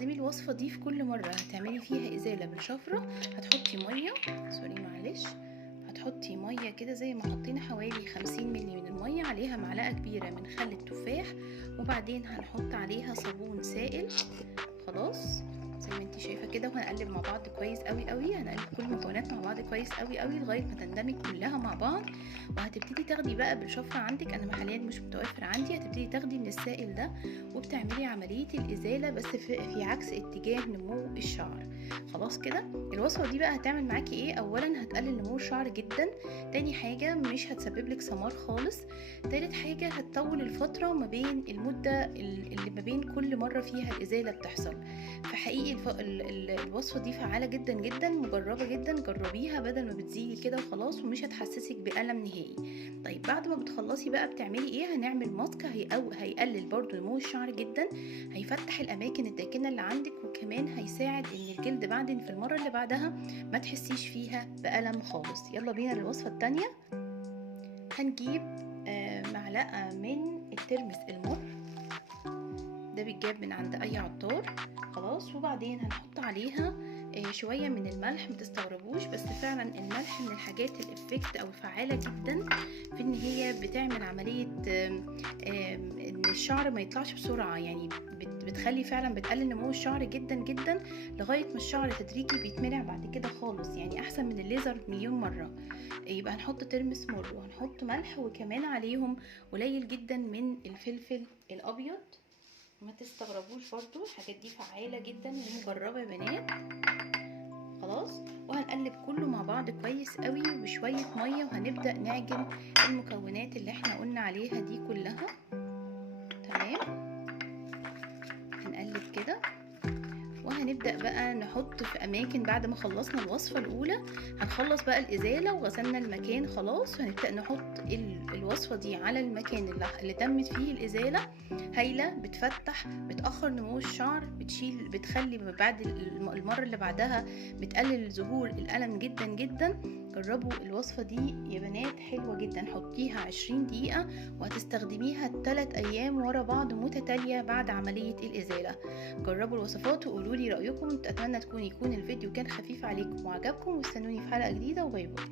هتستخدمي الوصفة دي في كل مرة هتعملي فيها ازالة بالشفرة. هتحطي مية، سوري معلش، هتحطي مية كده زي ما حطينا حوالي 50 مللي من المية، عليها معلقة كبيرة من خل التفاح، وبعدين هنحط عليها صابون سائل. خلاص زي ما انتي شايفه كده، وهنقلب مع بعض كويس قوي قوي. هنقلب كل المكونات مع بعض كويس قوي قوي لغايه ما تندمج كلها مع بعض. وهتبتدي تاخدي بقى بالشفره عندك، انا حاليا مش متوفر عندي، هتبتدي تاخدي من السائل ده وبتعملي عمليه الازاله بس في عكس اتجاه نمو الشعر. خلاص كده الوصفه دي بقى هتعمل معاكي ايه؟ اولا هتقلل نمو الشعر جدا، تاني حاجه مش هتسبب لك سمار خالص، تالت حاجه هتطول الفتره ما بين المده اللي ما بين كل مره فيها الازاله بتحصل. فحقيقي الوصفه دي فعاله جدا جدا، مجربه جدا، جربيها بدل ما بتزيلي كده وخلاص، ومش هتحسسك بألم نهائي. طيب بعد ما بتخلصي بقى بتعملي ايه؟ هنعمل ماسك هيقلل برضو نمو الشعر جدا، هيفتح الاماكن الداكنه اللي عندك، وكمان هيساعد ان الجلد بعدين في المره اللي بعدها ما تحسيش فيها بألم خالص. يلا بينا للوصفه التانية. هنجيب معلقه من الترمس المر، ده بيتجاب من عند اي عطار. خلاص وبعدين هنحط عليها شويه من الملح، متستغربوش بس فعلا الملح من الحاجات الافكت او الفعاله جدا في ان هي بتعمل عمليه ان الشعر ما يطلعش بسرعه، يعني بتخلي فعلا بتقلل نمو الشعر جدا جدا لغايه ما الشعر تدريجي بيتمنع بعد كده خالص، يعني احسن من الليزر مليون مره. يبقى هنحط ترمس مر وهنحط ملح، وكمان عليهم قليل جدا من الفلفل الابيض. ما تستغربوش برضو الحاجات دي فعالة جدا ومجربة يا بنات. خلاص وهنقلب كله مع بعض كويس قوي بشوية مية، وهنبدأ نعجن المكونات اللي احنا قلنا عليها دي كلها. تمام، هنقلب كده وهنبدأ بقى نحط في أماكن. بعد ما خلصنا الوصفة الأولى هنخلص بقى الإزالة وغسلنا المكان خلاص، وهنبدأ نحط الوصفة دي على المكان اللي تمت فيه الإزالة. هايلة، بتفتح، بتأخر نمو الشعر، بتخلي بعد المرة اللي بعدها بتقلل ظهور الألم جدا جدا. جربوا الوصفة دي يا بنات، حلوة جدا. حطيها 20 دقيقة وهتستخدميها 3 أيام ورا بعض متتالية بعد عملية الإزالة. جربوا الوصفات وقولولي رأيكم. أتمنى يكون الفيديو كان خفيف عليكم وعجبكم، واستنوني في حلقة جديدة، وباي باي.